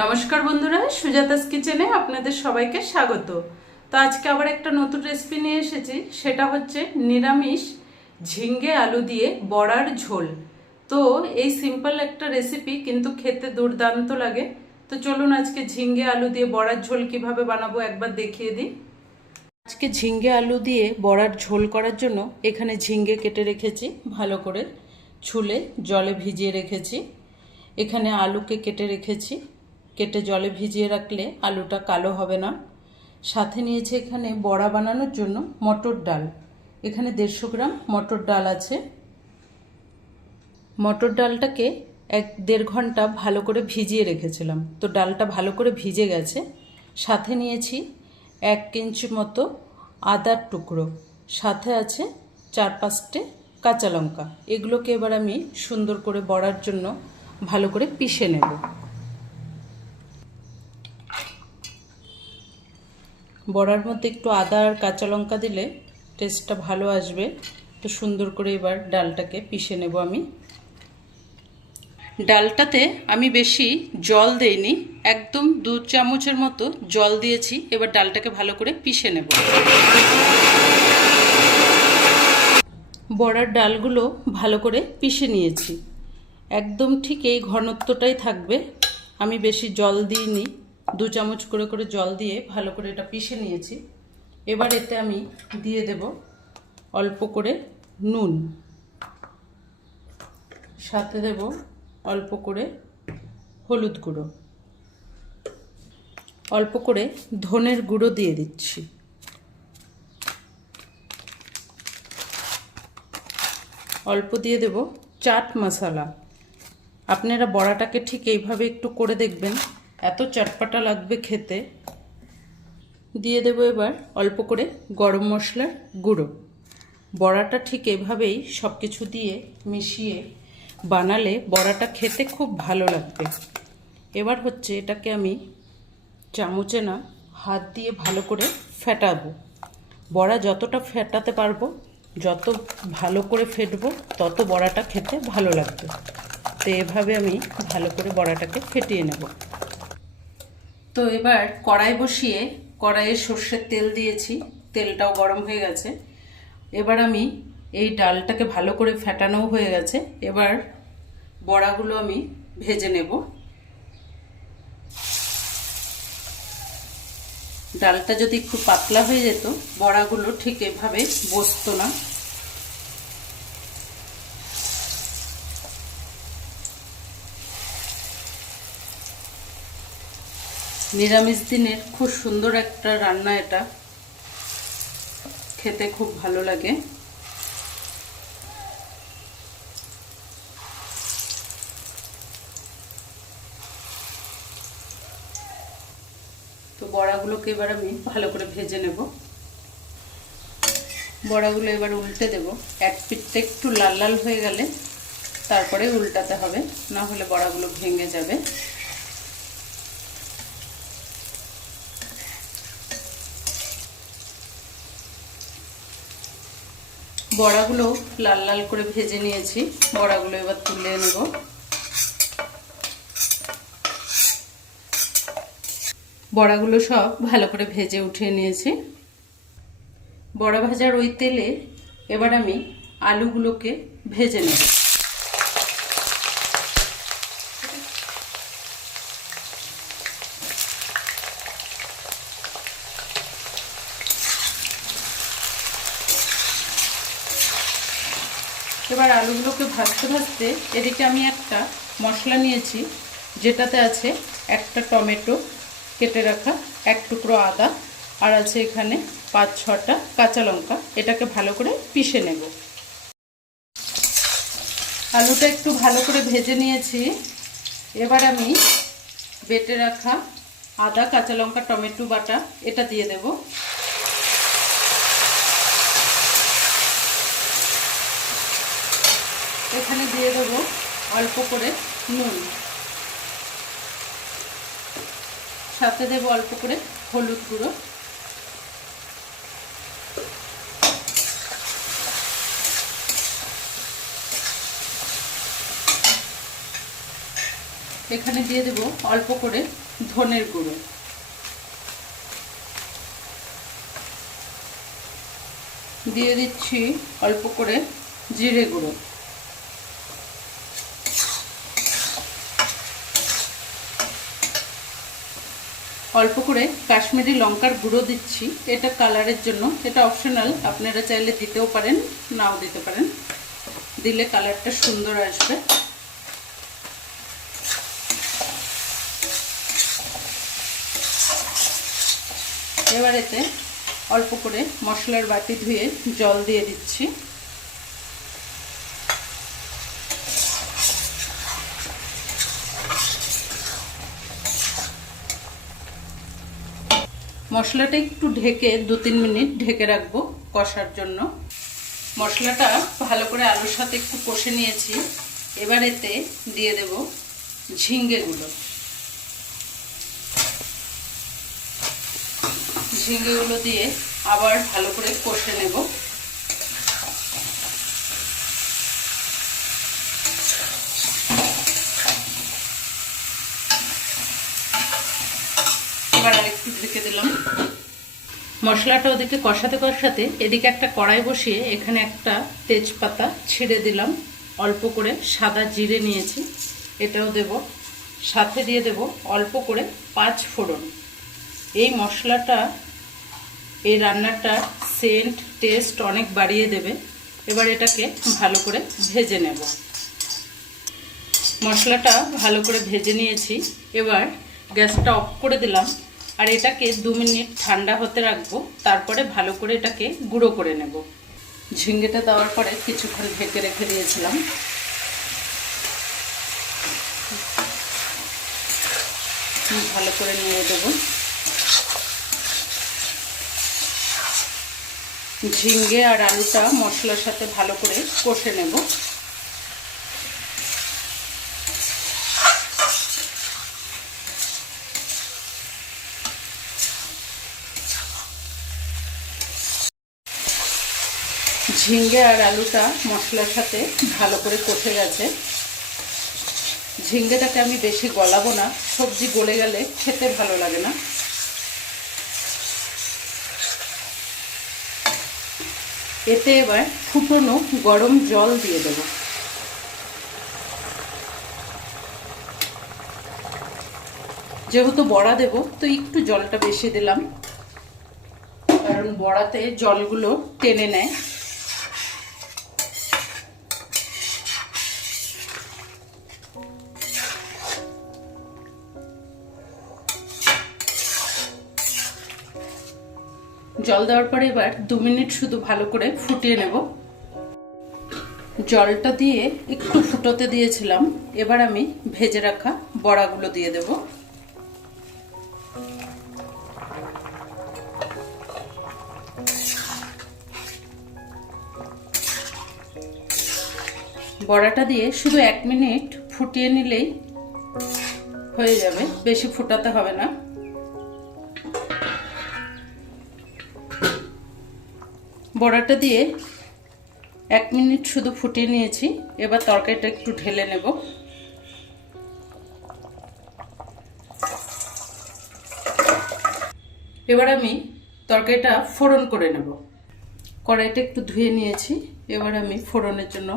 নমস্কার বন্ধুরা, সুজাতাস কিচেনে আপনাদের সবাইকে স্বাগত। তো আজকে আবার একটা নতুন রেসিপি নিয়ে এসেছি, সেটা হচ্ছে নিরামিষ ঝিঙ্গে আলু দিয়ে বড়ার ঝোল। তো এই সিম্পল একটা রেসিপি কিন্তু খেতে দুর্দান্ত লাগে। তো চলুন আজকে ঝিঙ্গে আলু দিয়ে বড়ার ঝোল কিভাবে বানাবো একবার দেখিয়ে দিই। আজকে ঝিঙ্গে আলু দিয়ে বড়ার ঝোল করার জন্য এখানে ঝিঙ্গে কেটে রেখেছি, ভালো করে ছুলে জলে ভিজিয়ে রেখেছি। এখানে আলুকে কেটে রেখেছি, কেটে জলে ভিজিয়ে রাখলে আলুটা কালো হবে না। সাথে নিয়েছি এখানে বড়া বানানোর জন্য মটর ডাল, এখানে 150 গ্রাম মটর ডাল আছে। মটর ডালটাকে 1-1.5 ঘন্টা ভালো করে ভিজিয়ে রেখেছিলাম, তো ডালটা ভালো করে ভিজে গেছে। সাথে নিয়েছি 1 ইঞ্চি মতো আদার টুকরো, সাথে আছে 4-5টে কাঁচা লঙ্কা। এগুলোকে এবার আমি সুন্দর করে বড়ার জন্য ভালো করে পিষে নেব। বড়ার মধ্যে একটু আদা আর কাঁচা লঙ্কা দিলে টেস্টটা ভালো আসবে। তো সুন্দর করে এবার ডালটাকে পিষে নেব আমি। ডালটাতে আমি বেশি জল দেইনি, একদম 2 চামচের মতো জল দিয়েছি। এবার ডালটাকে ভালো করে পিষে নেব। বড়ার ডালগুলো ভালো করে পিষে নিয়েছি, একদম ঠিক এই ঘনত্বটাই থাকবে। আমি বেশি জল দিইনি, 2 চামচ করে করে জল দিয়ে ভালো করে এটা পিষে নিয়েছি। এবার এতে আমি দিয়ে দেব অল্প করে নুন, সাথে দেব অল্প করে হলুদ গুঁড়ো, অল্প করে ধনের গুঁড়ো দিয়ে দিচ্ছি। অল্প দিয়ে দেব চাট মশলা। আপনারা বড়াটাকে ঠিক এইভাবে একটু করে দেখবেন, এত চটপাটা লাগবে খেতে। দিয়ে দেব এবার অল্প করে গরম মশলার গুঁড়ো। বড়াটা ঠিক এভাবেই সব কিছু দিয়ে মিশিয়ে বানালে বড়াটা খেতে খুব ভালো লাগবে। এবার হচ্ছে এটাকে আমি চামচে না, হাত দিয়ে ভালো করে ফেটাবো। বড়া যতটা ফেটাতে পারবো, যত ভালো করে ফেটবো, তত বড়াটা খেতে ভালো লাগবে। তো এভাবে আমি ভালো করে বড়াটাকে ফেটিয়ে নেব। তো এবার কড়াই বসিয়ে কড়াইয়ে সর্ষের তেল দিয়েছি, তেলটাও গরম হয়ে গেছে। এবার আমি এই ডালটাকে ভালো করে ফেটানো হয়ে গেছে, এবার বড়াগুলো আমি ভেজে নেব। ডালটা যদি একটু পাতলা হয়ে যেত, বড়াগুলো ঠিক এভাবে বসতো না। নিরামিষ দিনের খুব সুন্দর একটা রান্না, এটা খেতে খুব ভালো লাগে। তো বড়াগুলোকে এবার আমি ভালো করে ভেজে নেব। বড়াগুলো এবার উল্টে দেব। এক পিঠটা একটু লাল লাল হয়ে গেলে তারপরে উল্টাতে হবে, না হলে বড়াগুলো ভেঙে যাবে। বড়াগুলো লাল লাল করে ভেজে নিয়েছি, বড়াগুলো এবার তুলে নেব। বড়াগুলো সব ভালো করে ভেজে উঠিয়ে নিয়েছি। বড়া ভাজার ওই তেলে এবার আমি আলুগুলোকে ভেজে নেব। এবার আলুগুলোকে ভাজতে ভাজতে এদিকে আমি একটা মশলা নিয়েছি, যেটাতে আছে একটা টমেটো কেটে রাখা, 1 টুকরো আদা, আর আছে এখানে 5-6টা কাঁচা লঙ্কা। এটাকে ভালো করে পিষে নেব। আলুটা একটু ভালো করে ভেজে নিয়েছি। এবার আমি বেটে রাখা আদা, কাঁচা লঙ্কা, টমেটো বাটা এটা দিয়ে দেব। এখানে দিয়ে দেব অল্প করে নুন, সাথে দেব অল্প করে হলুদ গুঁড়ো। এখানে দিয়ে দেব অল্প করে ধনের গুঁড়ো, দিয়ে দিচ্ছি অল্প করে জিরে গুঁড়ো, অল্প করে কাশ্মীরি লঙ্কার গুঁড়ো দিচ্ছি, এটা কালারের জন্য, এটা অপশনাল, আপনারা চাইলে দিতেও পারেন নাও দিতে পারেন, দিলে কালারটা সুন্দর আসবে। এবার এতে অল্প করে মশলার বাটি ধুয়ে জল দিয়ে দিচ্ছি। মশলাটা একটু ঢেকে 2-3 মিনিট ঢেকে রাখবো কষার জন্য। মশলাটা ভালো করে আলুর সাথে একটু কষে নিয়েছি। এবার এতে দিয়ে দেব ঝিঙ্গেগুলো। ঝিঙ্গেগুলো দিয়ে আবার ভালো করে কষে নেব। এবার আরেকটু ঢেকে দিলাম। মশলাটা ওদিকে কষাতে কষাতে এদিকে একটা কড়াই বসিয়ে এখানে একটা তেজপাতা ছিঁড়ে দিলাম, অল্প করে সাদা জিরে নিয়েছি এটাও দেব, সাথে দিয়ে দেব অল্প করে 5 ফোড়ন। এই মশলাটা এই রান্নাটা সেন্ট টেস্ট অনেক বাড়িয়ে দেবে। এবার এটাকে ভালো করে ভেজে নেব। মশলাটা ভালো করে ভেজে নিয়েছি, এবার গ্যাসটা অফ করে দিলাম আর এটাকে 2 মিনিট ঠান্ডা হতে রাখবো, তারপরে ভালো করে এটাকে গুঁড়ো করে নেব। ঝিঙ্গেটা দেওয়ার পরে কিছুক্ষণ ঢেকে রেখে দিয়েছিলাম। ভালো করে নিয়ে দেব। ঝিঙ্গে আর আলুটা মশলার সাথে ভালো করে কষে নেব। ঝিঙ্গে আর আলুটা মশলার সাথে ভালো করে কষে গেছে। ঝিঙ্গেটাকে আমি বেশি গলাবো না, সবজি গলে গেলে খেতে ভালো লাগে না। এতে এবার ফুটনো গরম জল দিয়ে দেব। যেহেতু বড়া দেব তো একটু জলটা বেশি দিলাম, কারণ বড়াতে জলগুলো টেনে নেয়। জল দেওয়ার পরে এবার 2 মিনিট শুধু ভালো করে ফুটিয়ে নেব। জলটা দিয়ে একটু ফুটোতে দিয়েছিলাম, এবার আমি ভেজে রাখা বড়াগুলো দিয়ে দেব। বড়াটা দিয়ে শুধু 1 মিনিট ফুটিয়ে নিলেই হয়ে যাবে, বেশি ফোটাতে হবে না। বড়াটা দিয়ে 1 মিনিট শুধু ফুটিয়ে নিয়েছি, এবার তরকারিটা একটু ঢেলে নেব। এবার আমি তরকারিটা ফোড়ন করে নেব। কড়াইটা একটু ধুয়ে নিয়েছি, এবার আমি ফোড়নের জন্য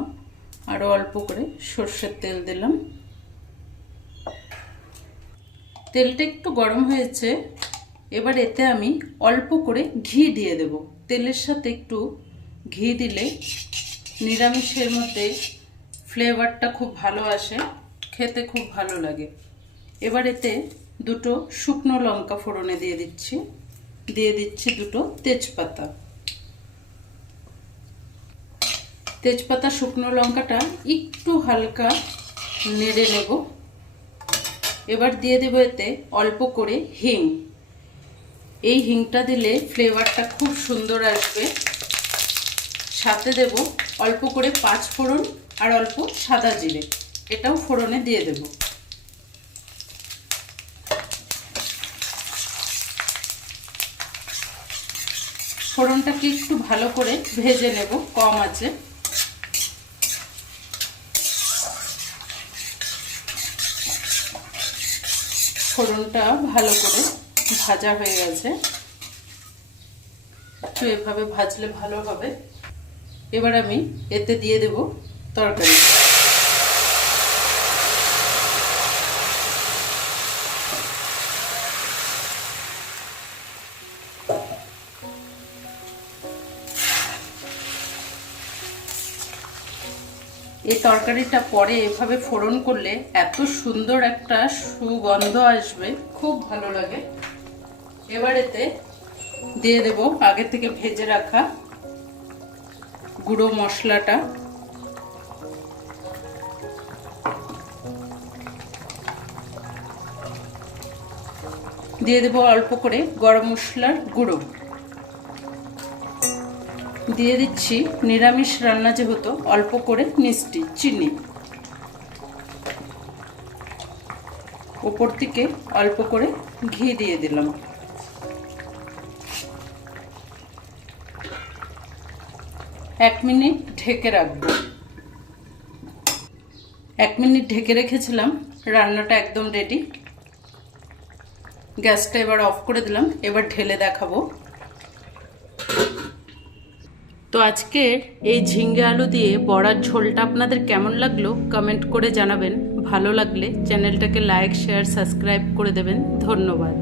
আরো অল্প করে সরষের তেল দিলাম। তেলটা একটু গরম হয়েছে, এবার এতে আমি অল্প করে ঘি দিয়ে দেব। তেলের সাথে একটু ঘি দিলে নিরামিষের মধ্যে ফ্লেভারটা খুব ভালো আসে, খেতে খুব ভালো লাগে। এবার এতে 2টো শুকনো লঙ্কা ফোড়নে দিয়ে দিচ্ছি, 2টো তেজপাতা। তেজপাতা শুকনো লঙ্কাটা একটু হালকা নেড়ে নেব। এবার দিয়ে দেব এতে অল্প করে হিং। এই হিংটা দিলে ফ্লেভারটা খুব সুন্দর আসবে। সাথে দেব অল্প করে 5 ফোড়ন আর অল্প সাদা জিরে, এটাও ফোড়নে দিয়ে দেব। ফোড়নটাকে একটু ভালো করে ভেজে নেব কম আঁচে। ফোড়নটা ভালো করে ভাজা হয়ে গেছে, একটু এভাবে ভাজলে ভালো হবে। এবার আমি এতে দিয়ে দেব তরকারি। এই তরকারিটা পরে এভাবে ফোড়ন করলে এত সুন্দর একটা সুগন্ধ আসবে, খুব ভালো লাগে। এবার এতে দিয়ে দেব আগে থেকে ভেজে রাখা গুঁড়ো মশলাটা। দিয়ে দেব অল্প করে গরম মশলার গুঁড়ো। দিয়ে দিচ্ছি নিরামিষ রান্না যেহেতু অল্প করে মিষ্টি চিনি। উপর থেকে অল্প করে ঘি দিয়ে দিলাম। এক মিনিট ঢেকে রাখবো। 1 মিনিট ঢেকে রেখেছিলাম, রান্নাটা একদম রেডি। গ্যাসটা এবার অফ করে দিলাম। এবার ঢেলে দেখাবো। তো আজকের এই ঝিঙ্গে আলু দিয়ে বড়ার ঝোলটা আপনাদের কেমন লাগলো কমেন্ট করে জানাবেন। ভালো লাগলে চ্যানেলটাকে লাইক, শেয়ার, সাবস্ক্রাইব করে দেবেন। ধন্যবাদ।